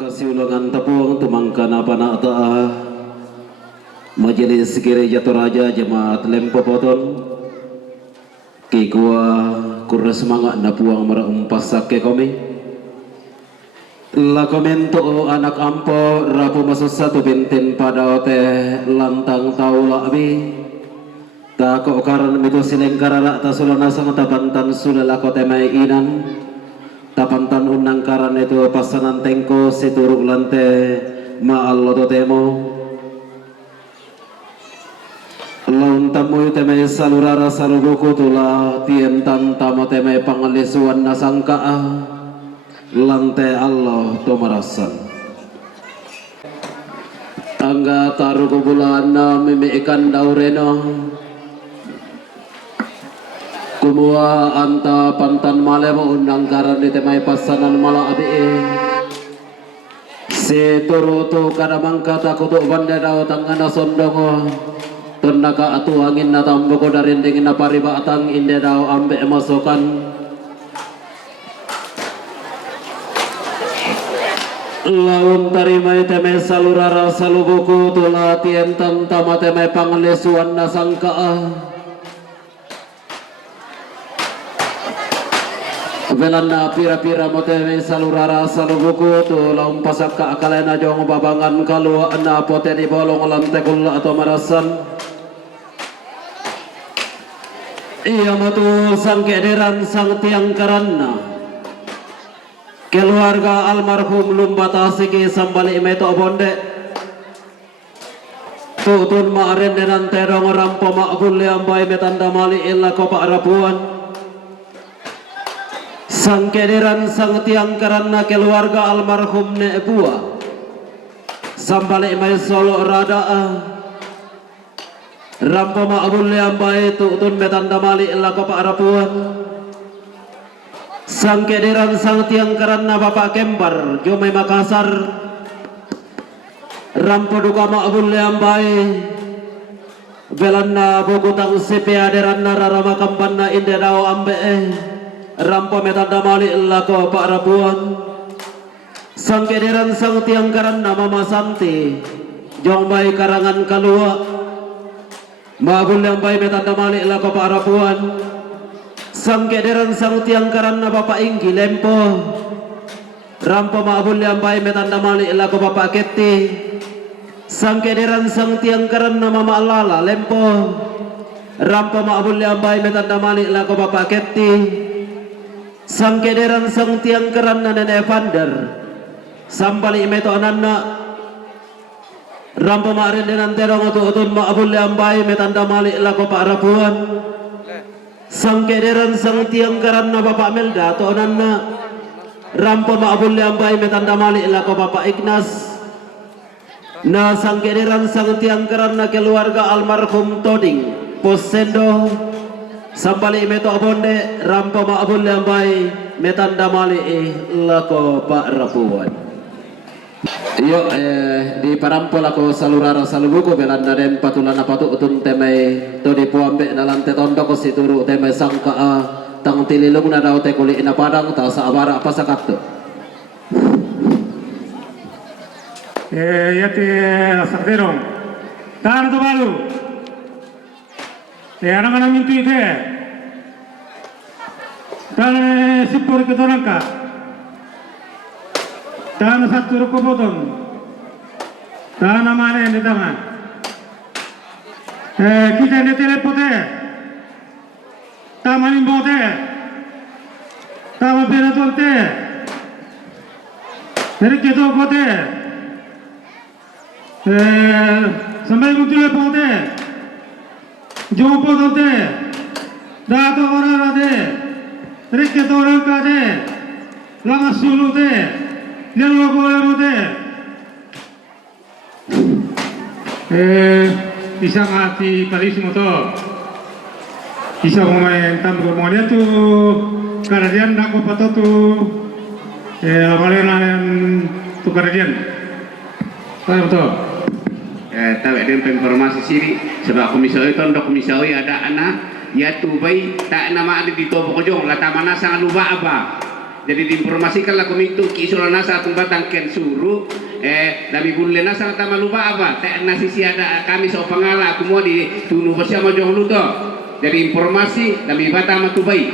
kasiulangan tepung tumangkana panata Majelis Gereja Toraja Jemaat Lempopoton Kikua kurra semangat na puang maraumpas sake kami la komento anak ampo rapu masuk satu bintin pada ote lantang taula abi tako karan itu silengkara ta sulana sang tapantan sulala kote mai inan tapantan unang karan itu pasanan tengko situruk lante ma allo temo laun tamu teme salurara salubuku tula tien tantamo teme pangalisuan nasangka lante Allah tomarasan angga taruku bulan mimi ikan daureno kumua anta pantan malemo undang karan di temai pasanan mala abi si turutu kadamang kata kutuk bandera tangana sondongo ternaka atu angin na tamboko dari dingin na paribatang inde daw ambe masukan laun tarimay temay salurara salubuku tula tientan tama temay panglesuan na sangka velan na pira-pira mo temay salurara salubuku tula umpasak ka akalay na jong babangan kalua na pote di bolong lantekul atau marasan iya matu sang kederan sang tiang karanna keluarga almarhum lumbata siki sambali meto bonde tutun maaren denan terong rampo makbul yang bayi metanda mali illa kopa rapuan sang kederan sang tiang karanna keluarga almarhum ne bua sambali mai solo rada rampo makbul yang bayi tutun metanda mali illa kopa rapuan sang kederan sang tiang karanna Bapak Kembar Jomai Makassar rampo duka makbul yang baik belanna buku tang sipi aderanna rarama kampanna inde dao ambe rampo metanda mali lako Pak Rabuan sang kederan sang tiang karanna Mama Santi Jomai karangan kalua makbul yang baik metanda mali lako Pak Rabuan sang kederan sang tiang karanna Bapak Inggi Lempo rampo makbul yang baik metanda mali lako Bapak Keti sang kederan sang tiang karanna Mama Lala Lempo rampo makbul yang baik metanda mali lako Bapak Keti sang kederan sang tiang karanna Nenek Vander sambali meto ananna rampo marin denan terong utun makbul yang baik metanda mali lako Pak Rabuan sang kederan sang tiang karanna Bapak Melda to nanna rampo makbul yang baik metanda mali lako Bapak Ignas na sang kederan sang tiang karanna keluarga almarhum Toding Posendo sambali meto bonde rampo makbul yang baik metanda mali lako Pak Rapuan yo di parampol ako salurara salubuko belanda dem patulana patu utun temay to di puambe nalante tondo ko situru temay sangka tang tililung na daw te kuli ina padang ta sa abara apa sakat to yati sakderong tan to balu anang mintu ite tan sipur ke tonangka tan satu rukopotong tan amane netaman kita netelepote tamanin bote tama peratonte terketo kote sampai mutile pote jopotonte dato orarade terketo rangkade langasulute Nelo kolemote isang ati parisimo to isa kumain tambo mo dia tu karadian dako pato tu amalenan tu karadian tahu to tahu ada informasi sini sebab komisawi tondo komisawi ada anak ya tu bayi tak nama ada di topo kojong la tamana sang lupa apa Jadi diinformasikan lah komito kisola nasa atung batang ken suruh dami bulle nasa tama lupa apa tak nasi siada kami so pangala aku mau di tunu bersama jong luto. Jadi informasi dami batang matu baik.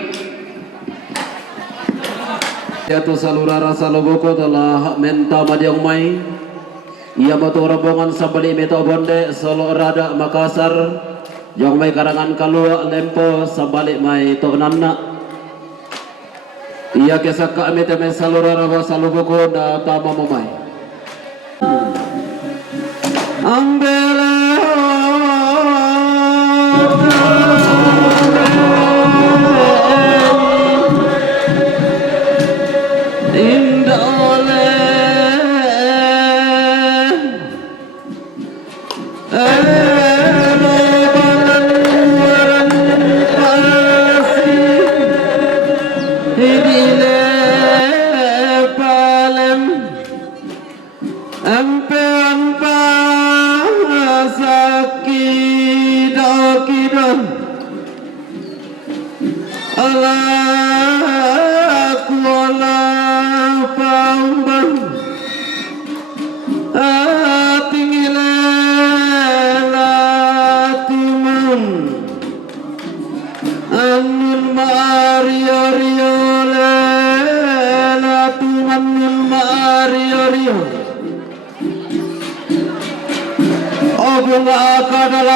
Yaitu salura rasa loboko telah menta madiang mai. Ia batu rombongan sabali meto bonde Solo Rada Makassar. Jong mai karangan kalua lempo sabalik mai to nanna. Ia kisah kami temen salura rasa loboko na tama mamai. Ambele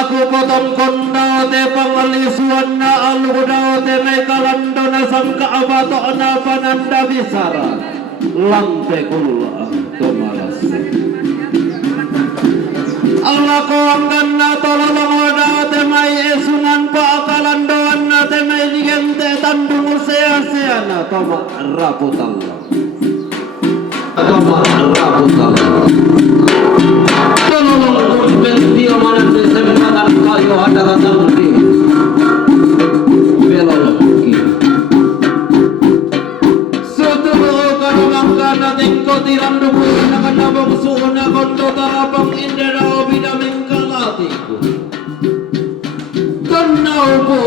aku potong kondo te pangalisuan na aludao te may kalando na sangka abato na pananda bisara lante kula tumalas Allah ko anggan na tololong oda te may esungan pa kalandoan na te may digente tandung sea na tama raputal dia mana sebentar kayu ada kata mesti belologi setelah kadang-kadang tengko tirandu pun akan nabok suuna kondo tarapang indera obidaming kalatiku kenau po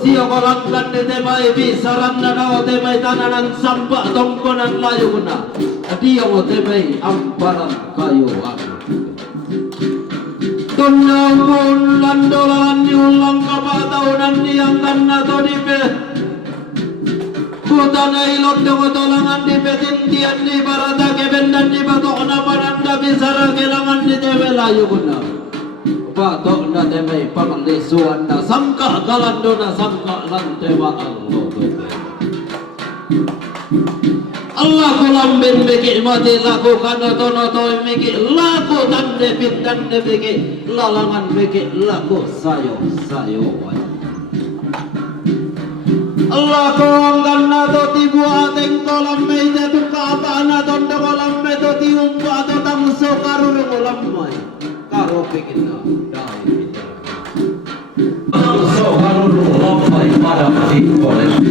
siya kalangkan de temay bisaran na daw temay tananan sampah tongkonan layo na dia mo temay amparan kayu aku Tunawun landolan niulang kapataunan niyang kanna to dipe Kutana ilod do kotolangan dipe tintian di barata kebendan di batok na pananda bisara kelangan di tewe layu guna Batok na teme panglisuan na sangka kalando na sangka lantewa Allah Allah kulambin begi mati laku kana tono toy begi laku tande pitande begi lalangan begi laku sayo Allah ko anggan na to tibu ateng kolam meite tuka apa na tondo kolam meto tiung pa to tangso karur kolam mai karo bikin na dai kita tangso karur kolam mai pada di kolam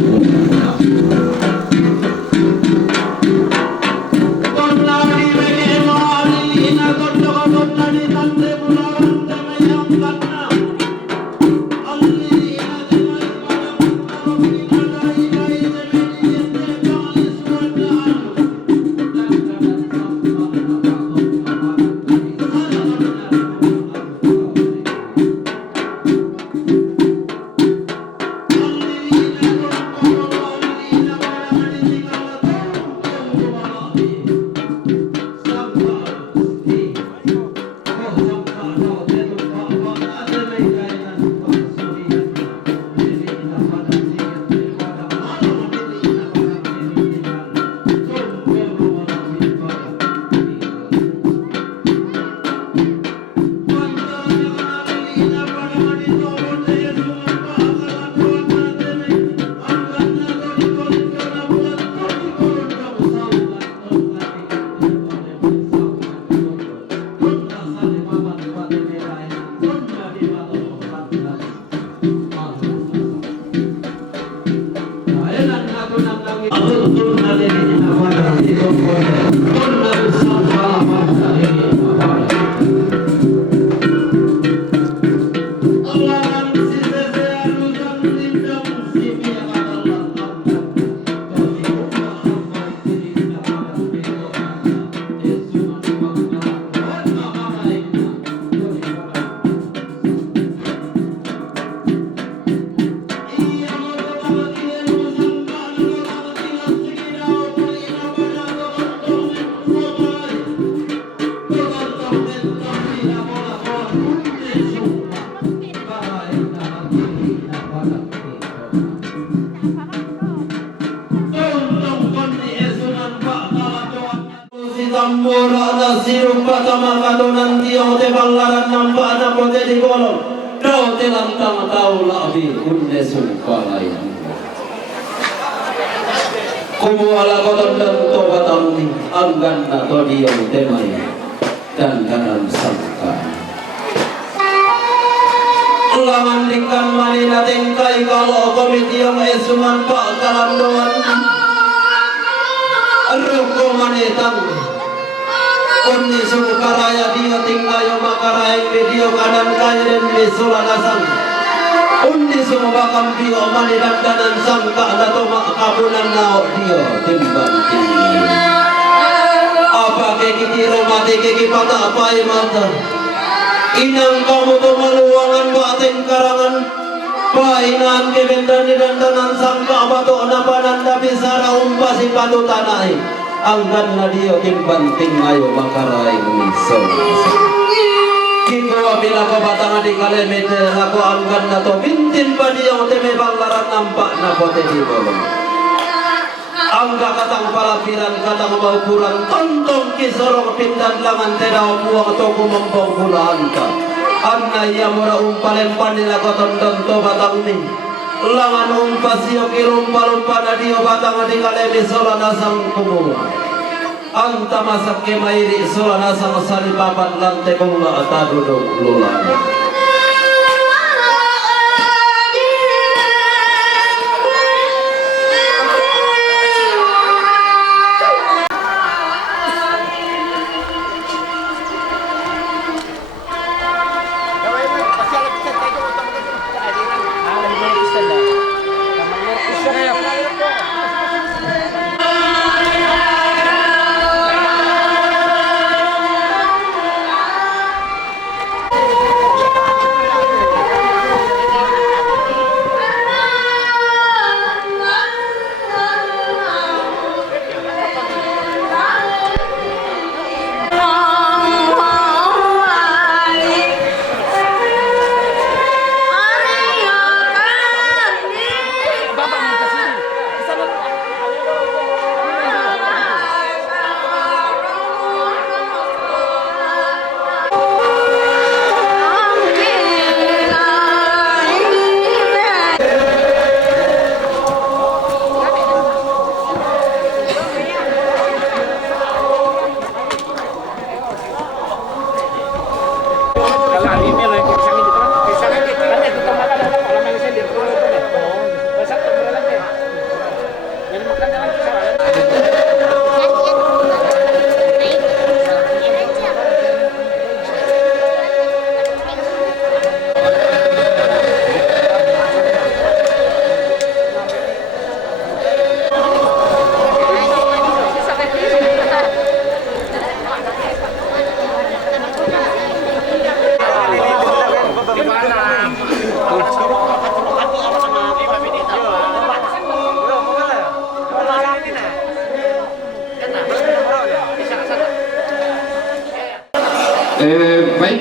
mura na sirup patama kadunan tiyo te ballaran nampak na pote di kolong do te lantang tau labi kunde sumpalayan kumuala koton dan tobatang ni anggan na to diyo te mai dan kanan sangka ulangan dikkan manina tingkai kalau komiti yang esungan pak kalandoan ruko manetang Onni sukaraya dia tinggayo makaraya video kanan kairen misula nasang Undi sumubakam bio mani dan kanan sangka nato makabunan nao dia timbang tinggi apa kekitiro mati kekipata apa imata inang kamu to maluangan batin karangan painan kebendani dan kanan sangka abato napananda bisara umpasi padu tanai anggan na dia kimbanting ayo makarai miso kiko bila ko batang di kalemete ako anggan na to bintin pa dia teme banglaran nampak na pote di bolong angga katang palapiran katang maukuran tontong kisorong pindan langan tedao buang toko mempong pulaan ka anna iya mura umpalen panila ko tondon to batang ni langan umpasio kilumpa-lumpa na dio batang di kalemi sola nasang kumua anta masak kemairi sola nasang salipapan lante kongla ataduduk lulan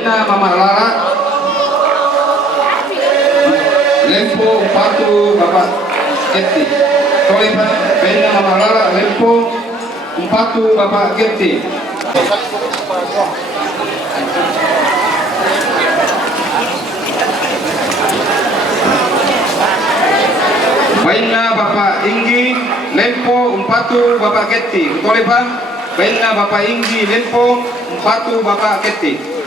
Baiklah Mama Lara Lempo Patu Bapak Getty Toiba Baiklah Mama Lara Lempo Patu Bapak Getty Baiklah Bapak Inggi Lempo Patu Bapak Getty Toiba Baiklah Bapak Inggi Lempo Patu Bapak Getty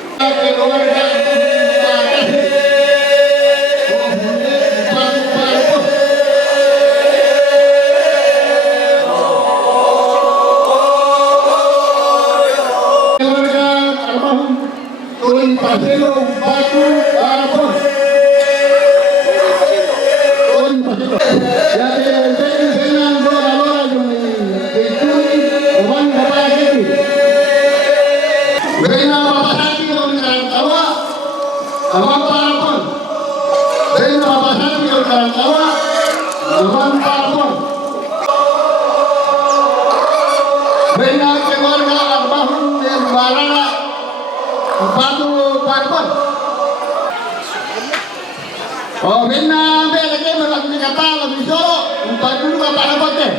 Oh, benar, lagi berlaku kata lebih solo, empat dulu apa deh.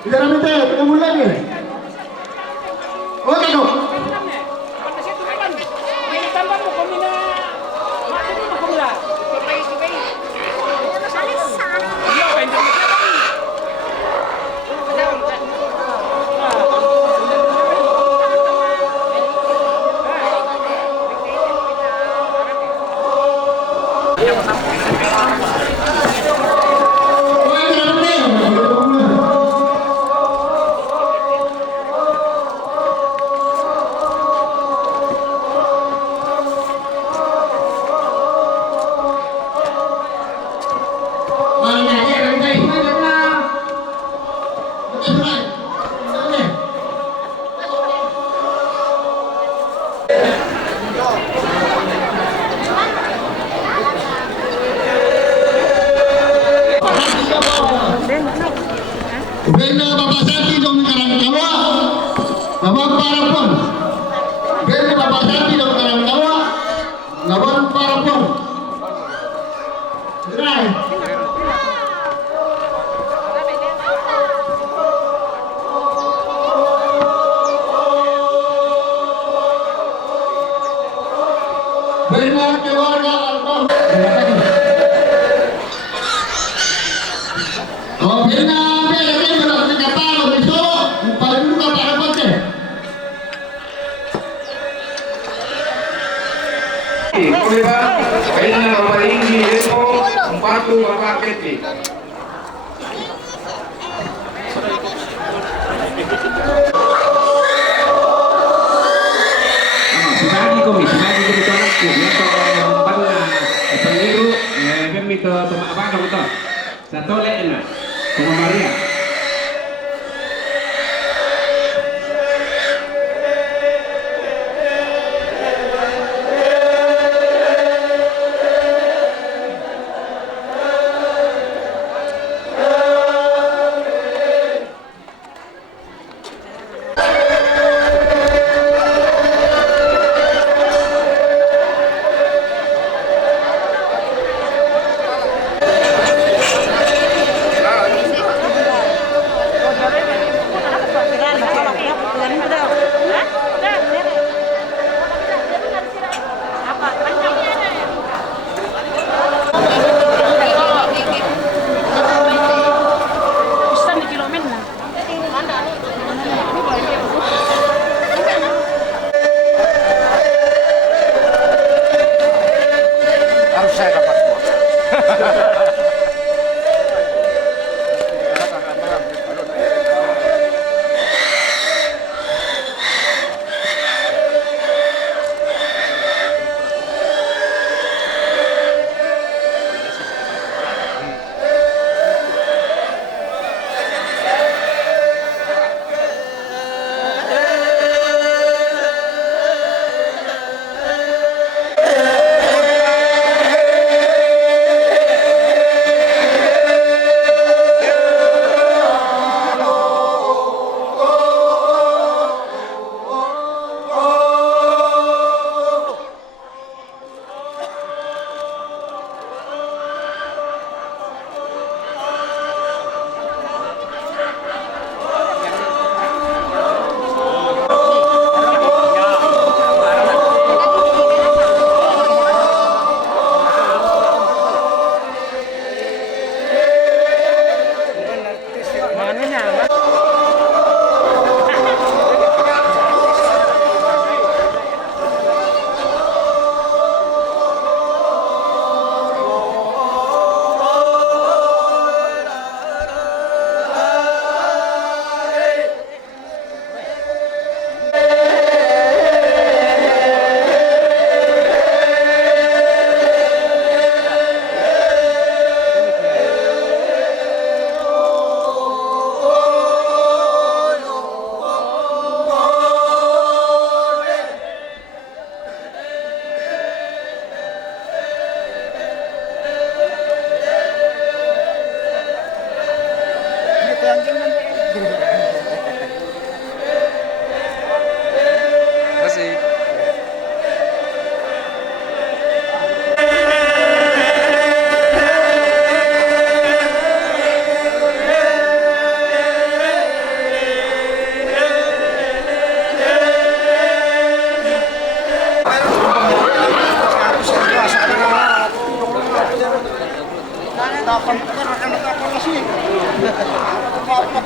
Bicara minta, ketemu lagi. Oke dong. Benda Bapak Sati dong Karangkawa, Bapak Parapon. Benda Bapak Sati dong Karangkawa, Bapak Parapon. Gerai. Benda keluarga almarhum. Oh, benda Baiklah Bapak Inggi Lempo, 40 Bapak Ketty. Sibagi kami to anak ko, yato bala pangiru, pemito apa dong to. Sa tole na, Kuma Maria.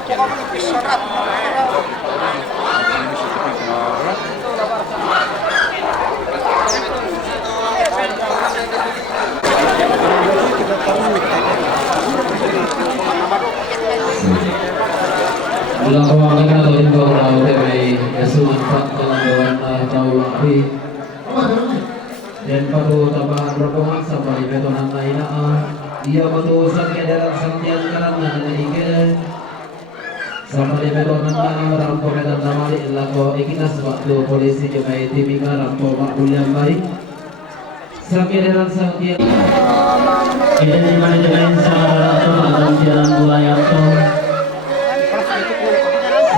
Lakukan atau imbau atau TPI Yesus dalam dewan tahu api dan padu tambahan rombongan sampai betonan lainnya dia batu sakit dalam sangkian karena ada ikan sampai betonan rampo medan tamali lako ikinas waktu polisi jemai timika rampo makbul yang baik sakit dalam sangkian kita di mana jemain sarara dalam jalan bulayang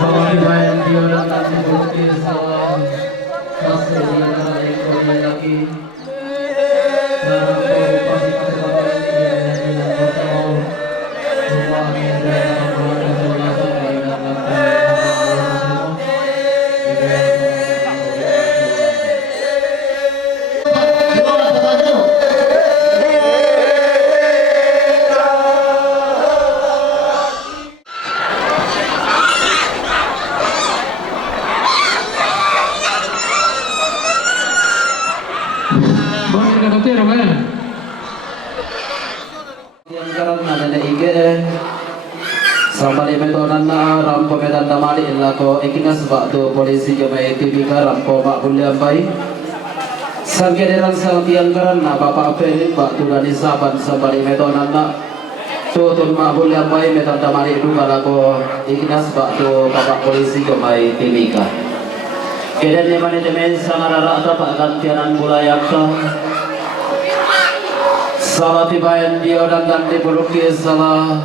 bahwa dibayang dia dan dibukti salah kasih dia yang kau lagi dan kau pasti pada dia yang kau rumahnya dan keluarga saudara sampai betonan rampo medan tamali lako ikinas waktu polisi jemai timika rampo makbul yang baik sangkederan sangkian karena bapak pelik waktu dari saban sampai betonan tutun makbul yang baik medan tamali dua lako ikinas waktu bapak polisi jemai timika kedan yang manajemen sangarara dapat gantianan bulayang salah tibayan dia dan dibuluki salah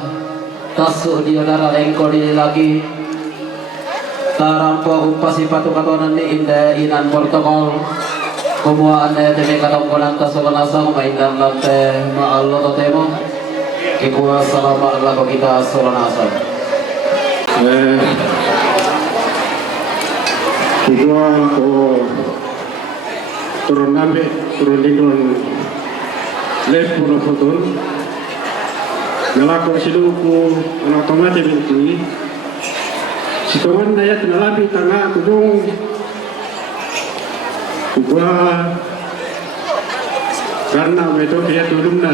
tasuk dia darah lengko di lagi tarampo upasi patu katonan ni inda inan protokol kumuan demi katong konan kasolanasa maindan lante maallo totemo ikuwa salama Allah kita solanasa ikuwa ko turun nambe turun likon lep puro foton nalako siluku anak tomate binti situan daya tenalapi tanga kudung kukua karena itu dia tulumna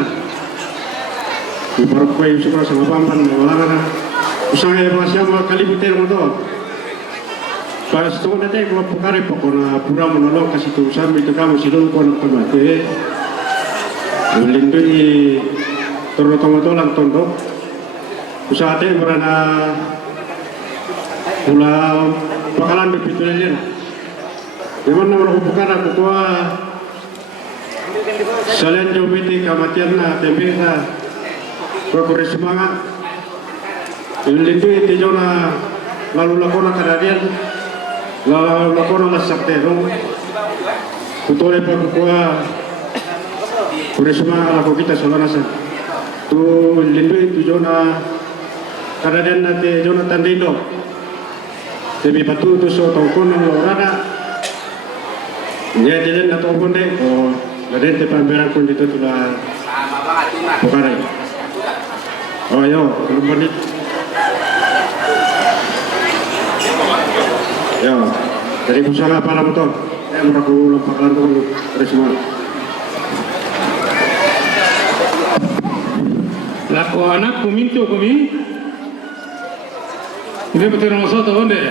kuparok kue suka sama pampan mawalangan usangnya masih kali butir motor pas itu nanti kalau pukari pokoknya pura menolong kasih tuh sambil itu kamu siluku anak tomate melindungi terutama tondok usahanya berana pulau bakalan berbeda memang nomor bukan aku tua selain jauh beti kematian na tembena berkori semangat melindungi tijona lalu lakona kadadian lalu lakona lasaktero kutole pakukua kori semangat laku kita solanasa tu lindungi tu zona kadadian nanti Jonathan Dindo tapi batu tu so tau kono orada dia jalan atau bonde oh ada depan berang pun itu tulah bukan oh yo belum bonit yo dari usaha para motor aku lompakan dulu semua lako anak kuminto kami ini betul maksud onde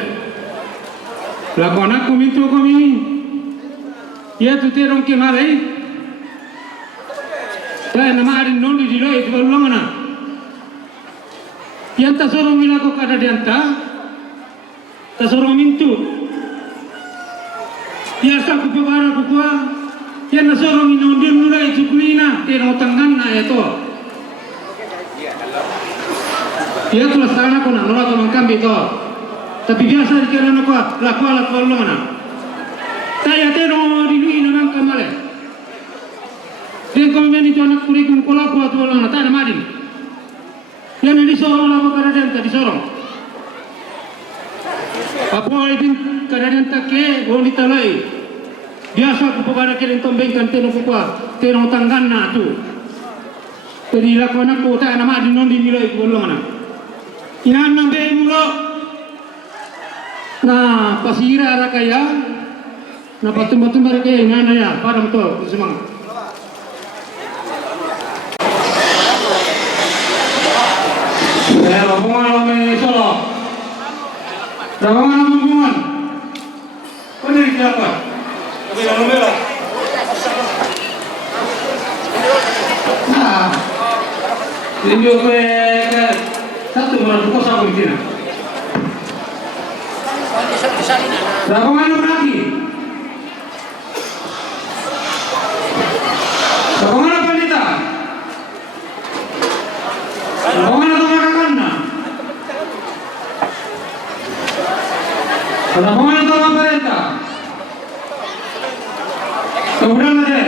lako anak kuminto kami ya tu terong ke mare ta nama arin non di lo itu belum mana yang tak sorong milako kada dianta tak sorong mintu ya sa ku pabara ku kwa ya na sorong inondir nura itu kuina terong tangan na itu ya tulah sana ko na nora to mangkambi to tapi biasa dikira na ko lakwa lo mana saya tero dinui na mang kamale den ko meni to anak kurikum kola ko to lo na ta na madin yan di sorong la ko kada den ta di sorong apo idin kada den ta ke boni talai biasa ko pabara kelen tombeng kan teno ko teno tanggan na tu jadi lakwa na ko ta na madin non di nilai ko lo mana Inan nambe mulo. Nah, pasira ra kaya. Na patum-patum ra kaya inan ya, padam to semang. Rombongan kami Solo. Rombongan. Kau dari siapa? Kami dari Mela. Nah, ini ke satu orang kos aku di sini. Rombongan lagi. Rombongan apa kita? Rombongan atau makan? Rombongan atau pemerintah? Kemudian aja.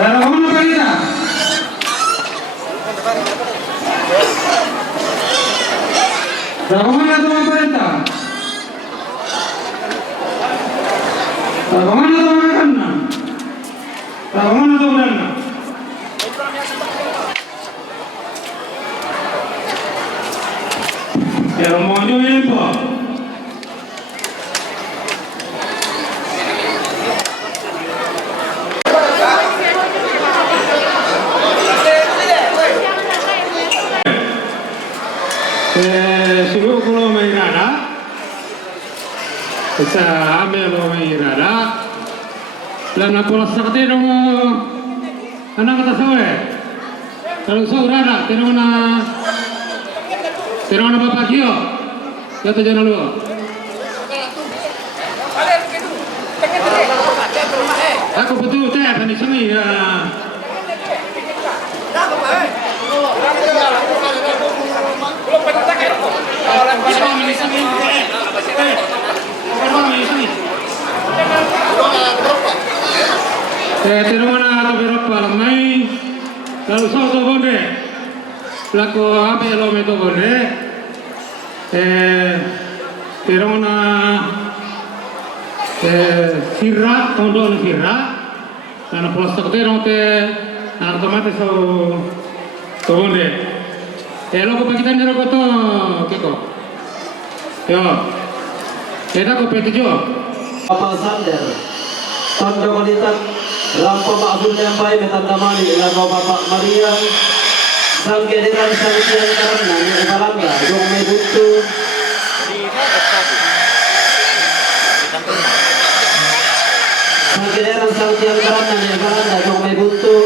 Rombongan apa kita? Rombongan atau pemerintah? Rombongan atau makan? Rombongan atau berana? Ya rombongan ini apa? Sigo kulo may irada. Sa ame lo may irada. Lang na polas sa kati nung anang kata sawe. Kalau sa urada tinong na Bapak Kio. Kata jangan lu. Aku betul teh tadi sini ya. Tinong na to berapa lamai. Kalau sa to bonde. Lako ape lo me to bonde. Tinong na sirra tondo sirra. Karena plastik tinong te otomatis to bonde. Lo ko pakitan jero ko to keko. Yo. Kita ko peti jo. Bapak Sander, Tanda Kulitan, Lampo Ma'abul Lembay, Metandamani, Ilago Bapak Maria, Sang Gediran Sang Tiang Karana, Ni Ibalanga, Yung May Buntu, Sang Gediran Sang Tiang Karana, Ni Ibalanga, Yung May Buntu,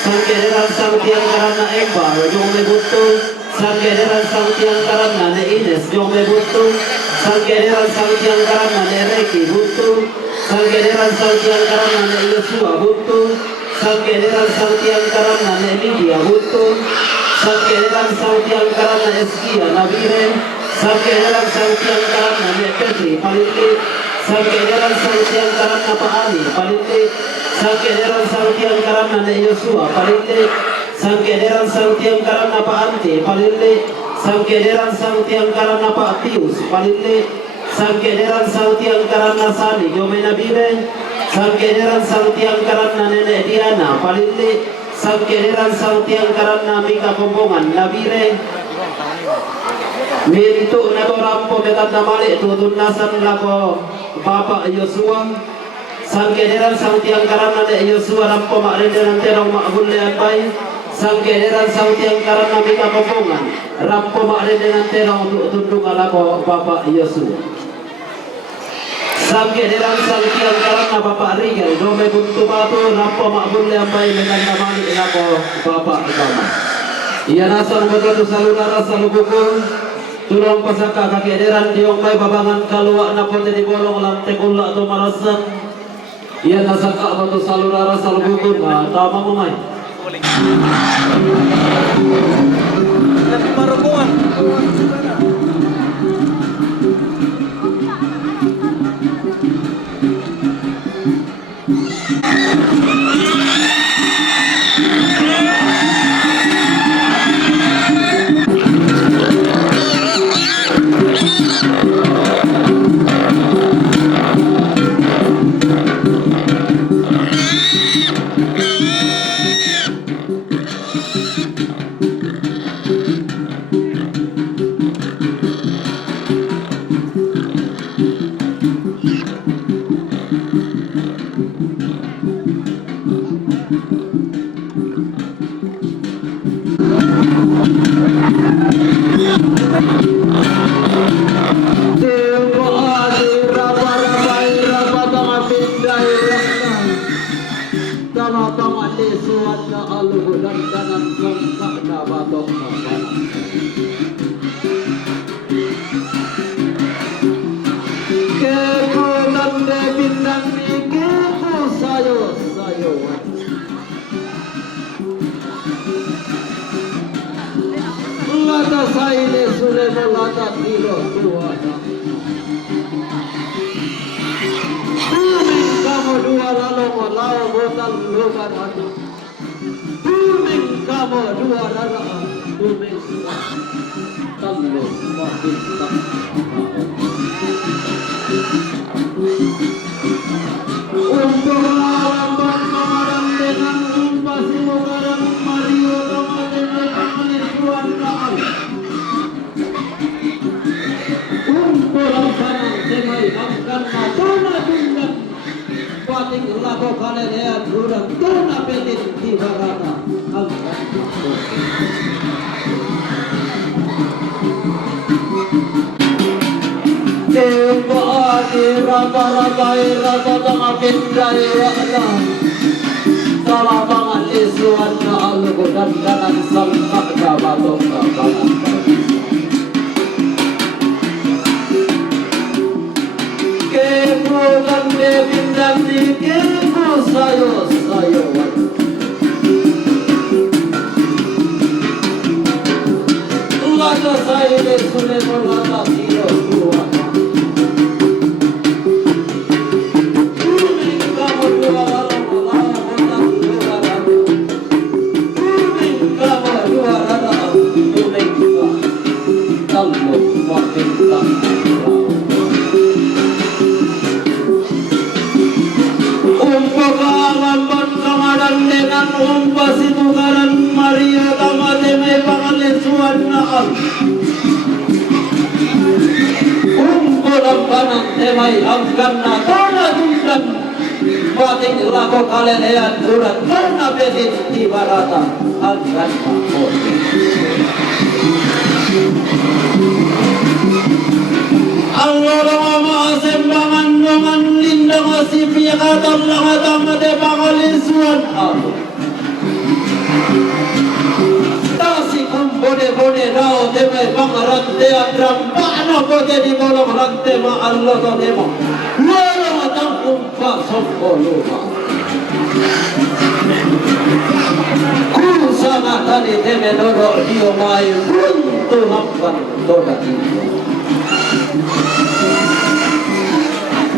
Sang Gediran Sang Tiang Karana, Emba, Yung May Buntu, Sang Gediran Sang Tiang Karana, Ni Ines, Yung May Buntu, Sang Gediran Sang Tiang Karana, Ni Reki Buntu, Sang Gediran Sang Tiang Karana, Ni Yosua Buntu, Sang Gediran Sang Tiang Karana, Ni Lydia Buntu, Sang Gediran Sang Tiang Karana, Eskia Nabire, Sang Gediran Sang Tiang Karana, Ni Petri Palili, Sang Gediran Sang Tiang Karana, Pak Ali Palili, Sang Gediran Sang Tiang Karana, Ni Yosua Palili, Sang Gediran Sang Tiang Karana, Pak Ante Palili, Sang Gediran Sang Tiang Karana, Pak Tius Palili, Sang Gediran Sang Tiang Karana, Sani Jomena Bire, Sang Gediran Sang Tiang Karana, Nenek Diana Palili, Sang Gediran Sang Tiang Karana, Mika Kombongan Nabire, Mintu Nato Rampo Betanda Malik Tutun Nasan Lako Bapak Yosua, Sang Gediran Sang Tiang Karana, Nek Yosua Rampo Makrindan Terong Makbul Leapai, Sang Gediran Sang Tiang Karana, Mika Kombongan Rampo Makrindan Terong Tundung Alako Bapak Yosua, Sang Gediran Sang Tiang Karana, Bapak Rigal Dome Buntu Batu Rampo Makbul Leapai, Betanda Malik Lako Bapak Agama. Ia nasar betul saludara salubukun tulong pasaka kakederan diong may babangan kaluwa na pote di bolong lantek ulla atau marasan. Ia nasaka betul saludara salubukun tama mo may. Lata saile sulemo lata tilo tuada. Tuming kamu dua lalu mau botal luar adu. Tuming kamu dua lalu tuming talo makin tak. Untuk lambat kemarin dengan umpas mukaran Mario kemarin dengan Tuhan kami. Untuk lambat semai angkat matuna tunggal. Bating lagu kalian kurang tuna pedit di barata angkat. Dewa di rata tengah pindai rata. Salah bangan isuan na alugo dandanan sangka kabatong kabalan. Kepo lande bindang di kepo sayo. Lada saile sule molada tiro tua. Umpas itu karan Maria tamate may pangalisuan na al. Umpulang panang temay angkan na tona tundan. Bating lako kalelean duran karena bedit di barata angkan na. Allah rama sembangan dengan lindang asipia katan lang tamate pangalisuan al. Bone rao deme pangarante atram paano bote di bolong rante ma Allah to demo lolo matang umpa sompo luma kusana tani deme nono dio mai runtu hampan toda dio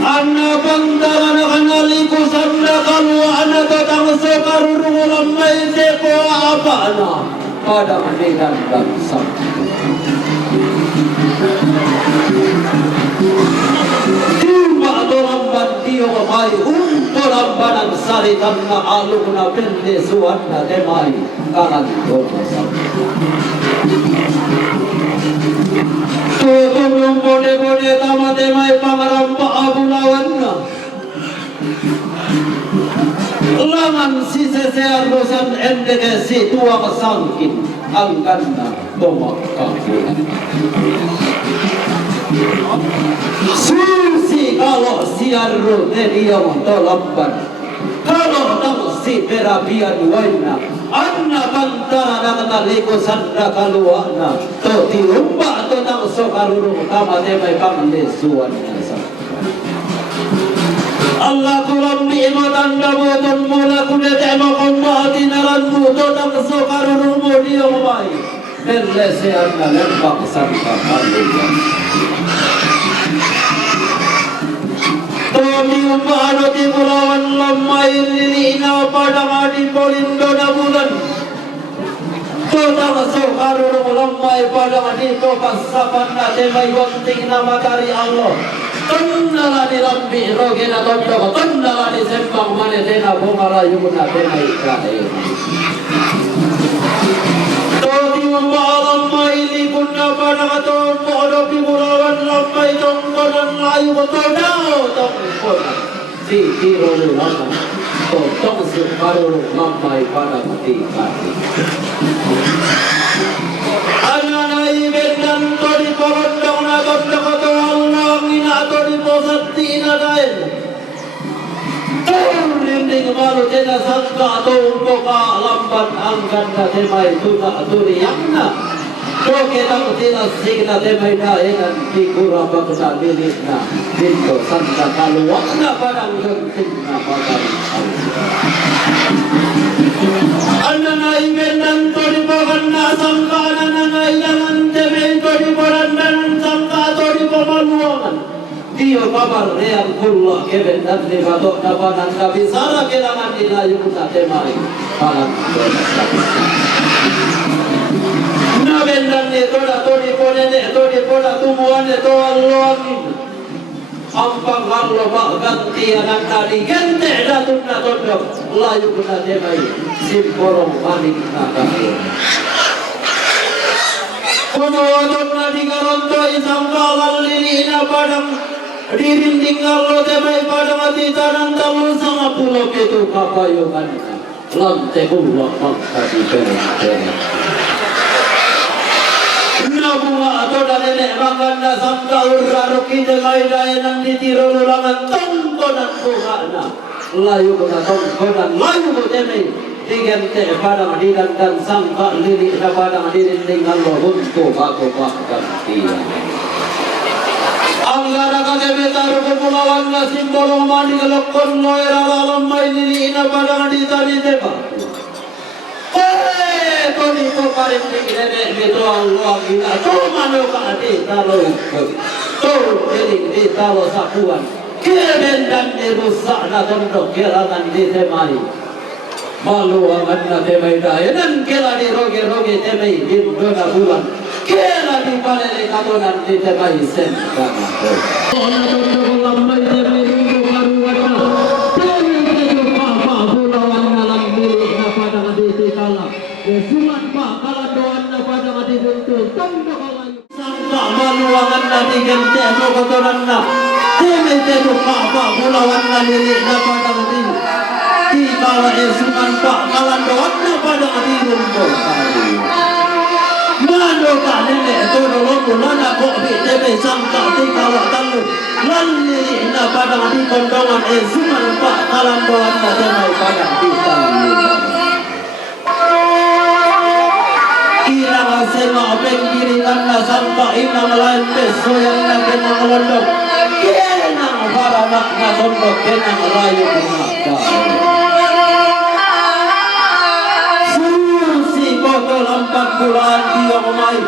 anna bandara na kanali kusanda kalu anna totang sekarurung lamai sepo apa na pada medan bangsa. Tiba orang bandio mai untuk lambanan sari tanah aluna pende suanda demai kalan dosa. Tuh bone tama demai pangarampa abulawanna. Laman si sesear dosan endeke si tua kesangkin angkana tomak kabulan. Susi kalau siarro dia montolamban. Kalau tamu si perabian waina anna bantara nakata liko sanda kaluana. Toti rumba to tang sokarurung tama demai panglesuan nasa. Allah kulam ni'matan damutun mula kulit emakon mahati naran muto tang sokarurung mo diyo mamay. Berlesean na lembak sangka kaluan. Tomi umpano di pulawan lamay nilina padang adi polindo na bulan. Totang sokarurung lamay padang adi kasapan na demay wanting na matari Allah. Tandala ni Rabbi rogena tondo tandala ni sembang mane dena bongara yuna dena ikahe. Todi malam maili kunna pada katon podo pimurawan lampai tongkonan layu todao tongkonan si tirolu lama tong sukarulu lampai pada mati kati. kain Rinding malu tena sangka tumpoka lamban angkan na temay tuna turiyangna Doke tang tina signa temay daenan Kikura bagsa lilit na Dito sangka kaluwak na padang genting na padang Ananaimenan tori pagan na sangka Ananaimenan temay tori pagan sangka tori pamaluangan Dio kabar reang kulla keben dan di batok dapanan kabisara kelangan dinayung na temay palang naben dan ni toda tori ponene tori poda tumuane to alloangin ampang hallo pak ganti anak tadi gente datun na todok layung na temay simporong maning na kayo kuno atot na di karonto isang kalal lili na padang dirinding allo temay padang ati tanang talu sama pulau itu kapayo kanina lantai pulau maksa di perintah nabunga atau nenek manganda sangka urraruki dengan dayanan ditiro lulangan tongkonan bungana layu kena tongkonan layu temay digente padang didandan sangka lili na padang dirinding allo untuk aku pakkan dia Anggara kageme taruh kepulauan na simbolo mani kelokon loera dalam mai lili ina padang di tadi teba. Toni ko paring nene gitu Allah ina cuma no kadi taruh to lili di taruh sapuan. Keben dan dirusak na tondok kelangan di temai. Malu aman na temai daya dan kela di roge temai di dona bulan. Kela di palele katonan di temai sen kana to. Ona to lambai temai rindu karuana. Temai tejo papa bulawan ngalam milik na padang di tikala. Suman pa kala doan na padang di bentul tondok alayu. Sangka maluangan na di gente mo katonan na. Temai tejo papa bulawan na milik na padang di tikala suman pa kala doan na padang di bentul kayu. Mano kanene todo lomo lana ko bi tebe sangka ti kala talu lanni na padang di kondongan suman pa kalan doan na temay padang di talu irang sema peng kiri kanna sangka inang lain beso yang na kenang londok kenang baranak na tondok kenang rayu kumaka Koto lampat bulan dia memai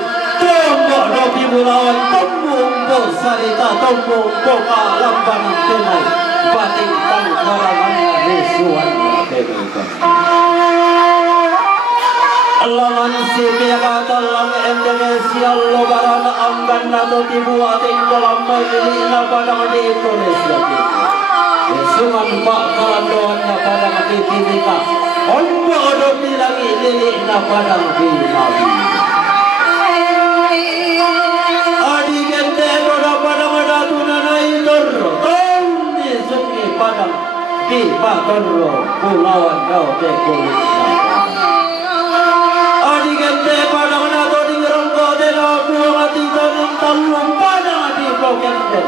tombok dopi bulawan tombok sarita tombok boka lampan temai bating tang karangannya risuan temai Langan sipi kata lang Indonesia lo barana anggan nato tibu ating kolam mai lina padang di Indonesia Yesuman pak kalandoannya padang di Timika Ombo dopi lagi lili na padang di Nabi. Adi gente roda padang ada tunanai torro. Tombi sungi padang di Patorro pulauan kau tekulit. Adi gente padang ada di Ronggo dela buang hati tanam talung padang di Blokenden.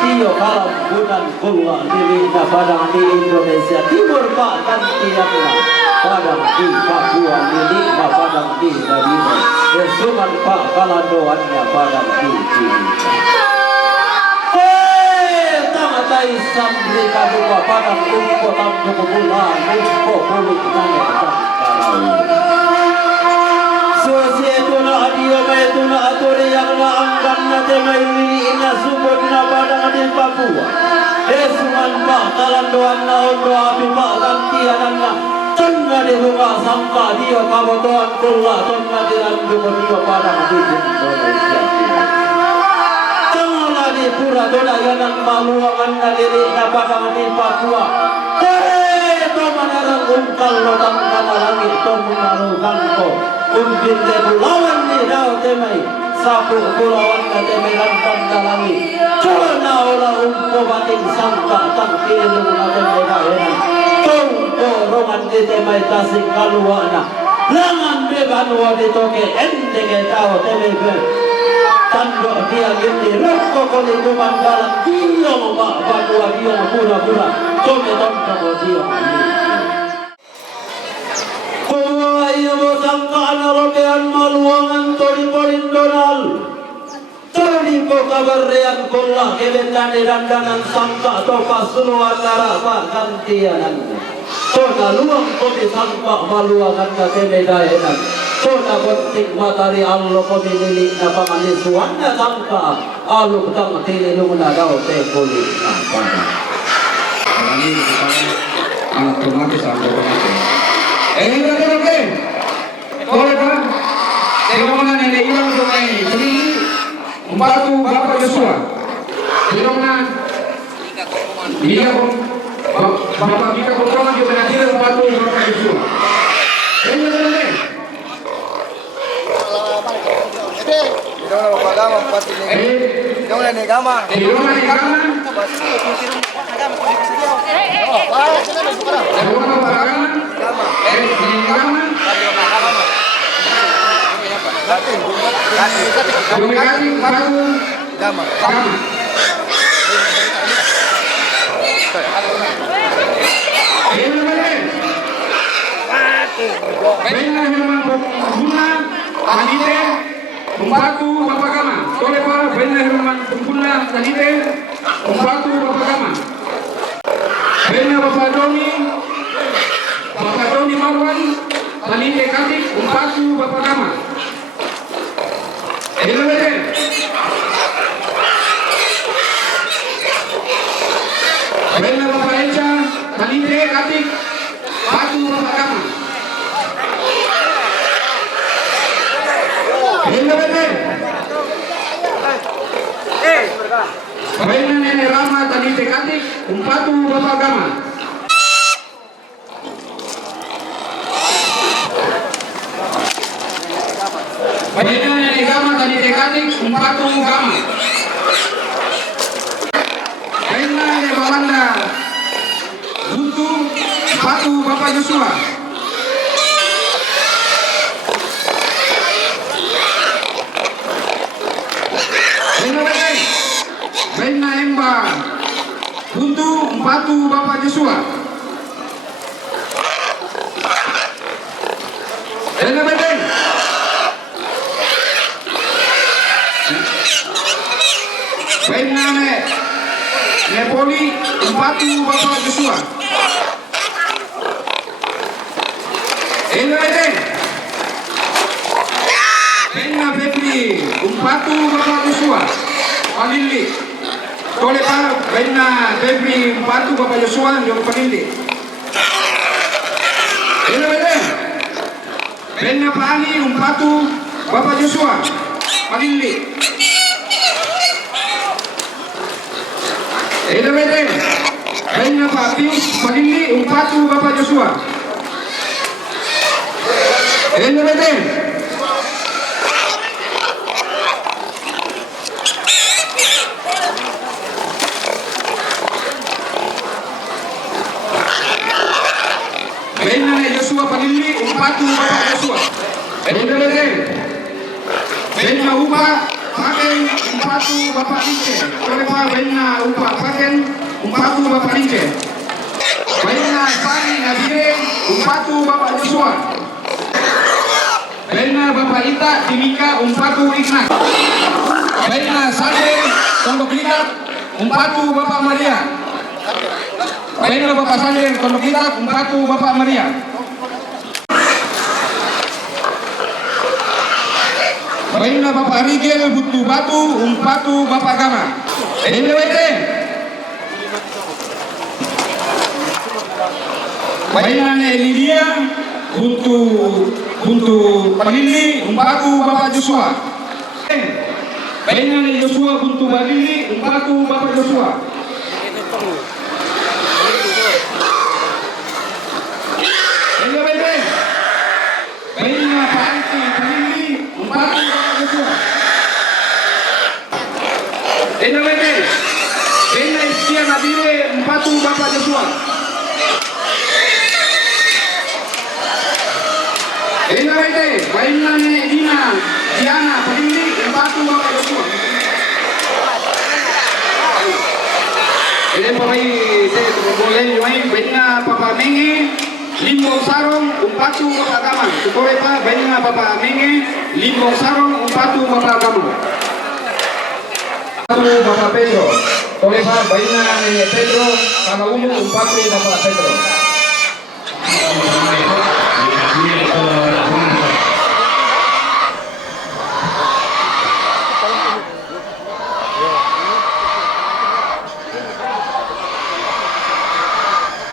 Tio kalam bulan pula lili na padang di Indonesia Timur pak dan tiapna. Padang di Papua lili na padang di Davino Yesuman pak kalandoannya padang di Timika Tamatai samri kabuka padang umpo tampu kebulan umpo kulit nane tangkarau Suasi etuna adio maetuna aturi yang na angkan na temai lili ina subut na padang di Papua Yesuman pak kalandoan na ondo api pak gantian na Tengah di rumah sampah dia kabotoan pula tengah di randu dia padang di Indonesia. Tengah di pura toda yang maluangan diri na padang di Papua. To manarang ungkal lotang kana langit to menarukan ko. Umpin de bulawan ni dao temai sapu bulawan na temai lantang dalangi. Cuna ola umpo bating sangka tang kilung na temai daenan. Roman di temai tasik kaluana langan beban wa di toke endege tao temai tandok dia gini rokok kali kumanggalan dia mbak badua dia pura-pura kome tandok dia Kau iya sangkaan robean maluangan tori polindonal Tadi po kabarean kolah kebetani dandanan sangka topa suluan narapa gantianan Kona luang komi sangka maluangan na kebedayanan Kona bentik matari allo komi nilik na panganisuan na sangka Aluk tang tinilung na daw te kulit na pada Ini alat otomatis atau otomatis. Oke. Boleh Pak? Teleponan yang hilang untuk ini. Beri membantu Bapak Joshua. Teleponan. Dia Bapak kita kontrol juga nanti membantu Bapak Joshua. Boleh. Tidak Bapak Gama pasti nih. Tidak nih Gama. Membantu Bapak Gama. Oleh para Bena Herman Pengguna Kalite membantu Bapak Gama. Bena Bapak Doni Marwan Kalite Katik membantu Bapak Gama. Elwede. Bena Bapak Eca Kalite Katik bantu Bapak Gama. Baina Nenek Rama tadi tekatik umpatu Bapak Gama. Baina Nenek Gama tadi tekatik umpatu Gama. Baina Nenek Balanda buntu umpatu Bapak Joshua. Bena Emba buntu empatu Bapak Joshua. Bena Bedeng. Bena Nepoli empatu Bapak Joshua. Bena Bedeng. Bena Febri empatu Bapak Joshua. Panili. Oleh para Bena Febri membantu Bapak Joshua yang penindi. Ini beda. Bena Pani membantu Bapak Joshua penindi. Ini beda. Bena Pak Pius penindi membantu Bapak Joshua. Ini beda. Bena Joshua Panili umpatu Bapak Joshua. Bena Upa Paken umpatu Bapak Lince. Oleh Bena Upa Paken umpatu Bapak Lince. Bena Sani Nabire umpatu Bapak Joshua. Bena Bapak Ita Timika umpatu Ignat. Bena Sade Tondok Likat umpatu Bapak Maria. Bena Bapak Sandren Pondok Litak umpatu Bapak Maria. Bena Bapak Rigel Butu Batu umpatu Bapak Gama. NWT. Bena Lidia Buntu Panili umpatu Bapak Joshua. Bena Joshua Buntu Panili umpatu Bapak Joshua. Bena Panti Panili umpatu Bapak Joshua. NWT. Bena Iskia Nabire umpatu Bapak Joshua. NWT. Bena Diana Panili umpatu Umpatu Bapak Joshua. Ini pemain boleh main baiknya Papa Mengi, Limbong Sarong, Umpatu Bapak Gamal. Tukore pa baiknya Papa Mengi, Limbong Sarong, Umpatu Bapak Gamal. Umpatu Bapak Pedro. Tukore pa baiknya Pedro, kalau Umpatu Bapak Pedro.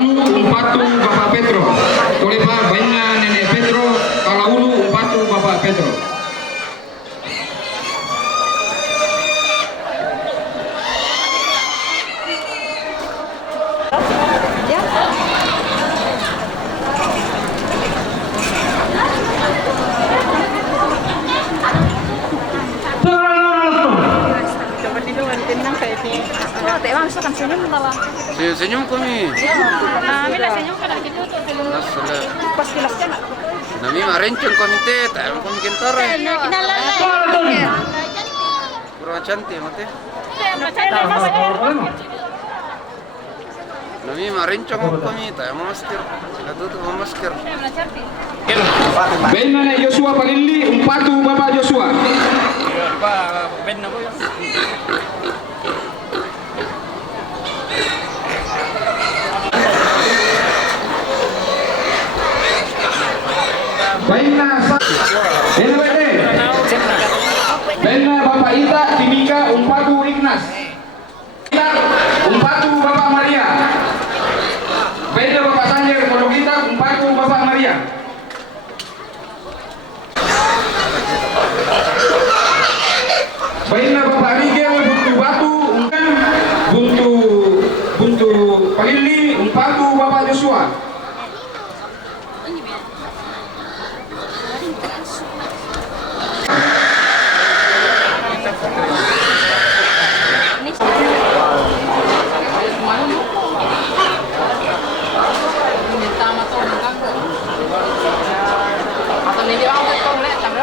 Umpatu Bapak Pedro, Tolepa banyak Nenek Pedro, Kalaulu Umpatu Bapak Pedro. Senyum kami. Mira, senyum ka lang dituto. Pas kilas ka na. Nami marencong kami te, tayo kami kintara. Kurang cantik mate. Nami marencong kami, tayo masker. Katuto masker. Ben Nenek Joshua Palili, Umpatu Bapak Joshua. Benna Bapak Ita Timika Umpatu Ignas. Ita Umpatu Bapak Maria. Benna Bapak Sanjer Pondok Ita Umpatu Bapak Maria. Benna Bapak Rigel Buntu Batu Buntu Palili Umpatu Bapak Joshua.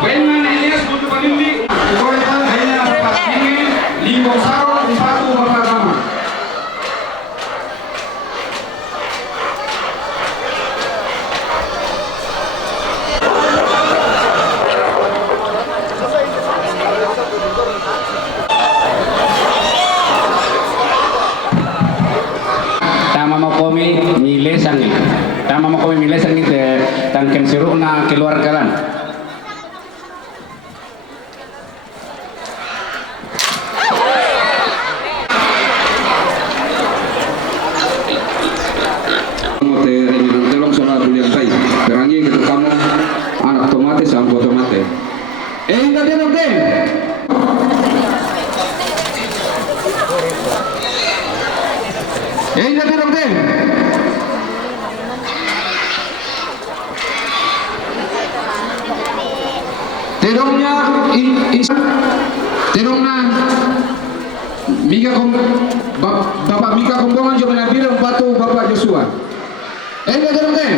Benna Elias Buntu Palili, Korepan hanya Bapak Tinggi, Limbong Sarong, Umpatu Bapak Gama. Tama mo kami milesang ni. Tama mo kami milesang ni tangken siru na keluarga lan. Terangi kita kamu anak otomatis sampo otomatis. Tadi oke. Tadi oke. Terongnya terongna Mika Bapak Mika Kombongan juga menambil Umpatu Bapak Joshua. Tadi oke.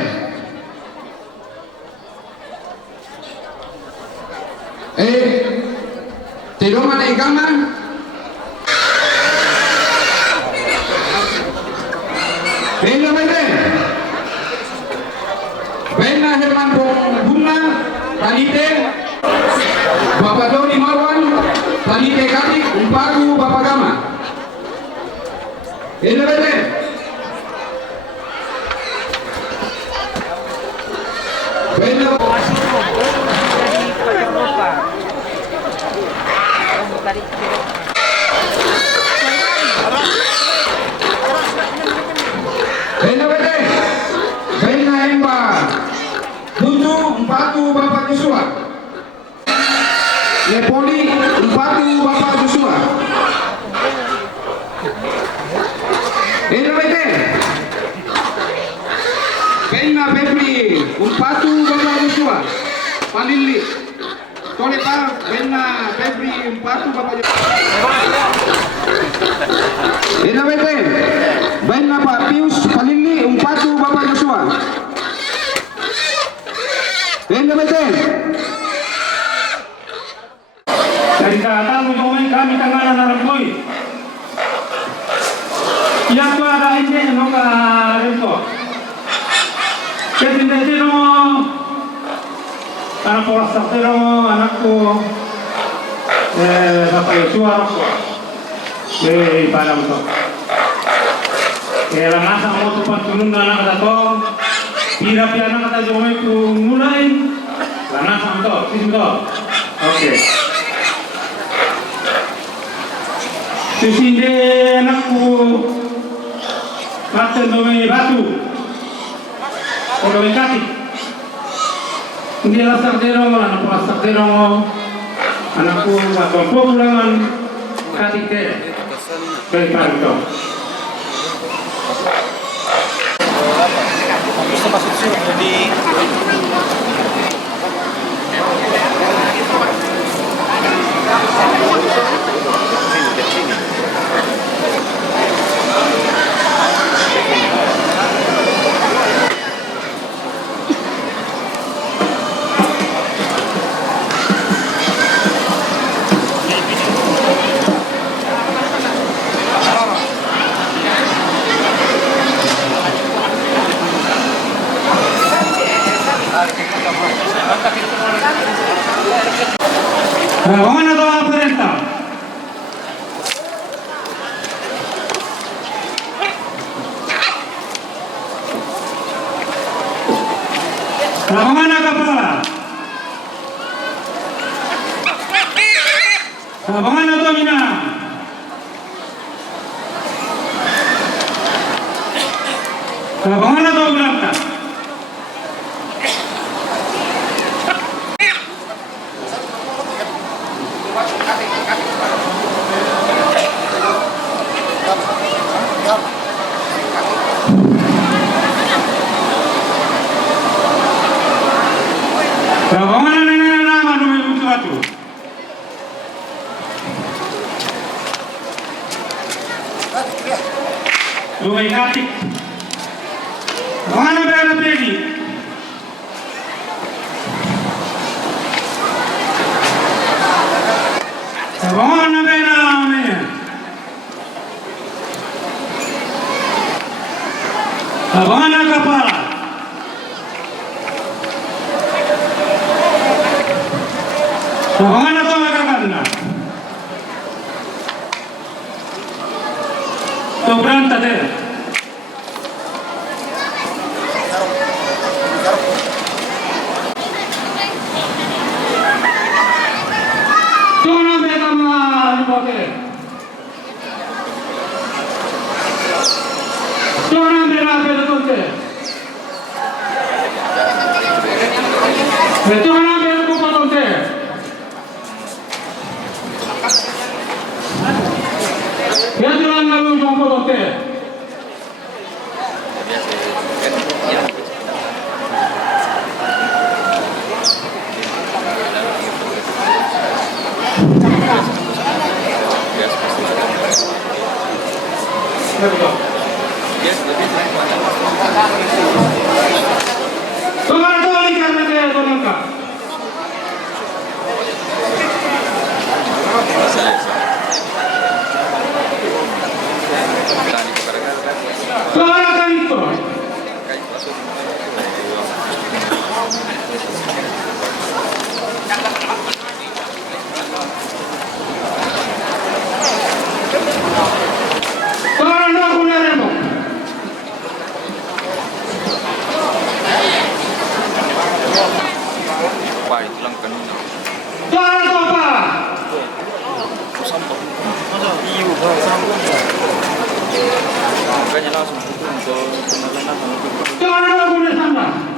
Tirongan igama Bella Bebe Bella Herman Bunga Tanite Bapak Doni Marwan Tanite Katik Umpatu Bapak Gama Bella Bebe Bella Bella Emba Buntu Umpatu Bapak Joshua Lepoli Umpatu Bapak Joshua Bella Febri Umpatu Bapak Joshua Palili Tolepa Bella Febri Umpatu Bapak Joshua Bella Pak Pius Palili Umpatu Bapak Joshua Bella Dari Ketindetino, anak pola saktero, anakku, Bapak Yosua, pada untuk. Kaya nasa mo tupan tulong na nakatato, pira-pira na katato mo ito mulai, nasa mo to, sisi mo to. Okay. Sisi anakku, maten domi batu, o domi kati. Hindi lang sakdero mo, anak po sakdero mo, anakku, bago pulangan kati ke, kaya parang to. Bisa masuk sih jadi Vamos a tomar presenta. Vamos a kepala. Vamos a domina. Vamos a doblanta. Lumay katik. Mana bela pedi? Mana bela ame? Mana kepala? Mana toma kakanda? To beranta deh. Jangan beda mal pakai. Jangan beda tuh. Jangan beda tuh. Ya jangan lalu jompo tuh. Jangan ada guna sama.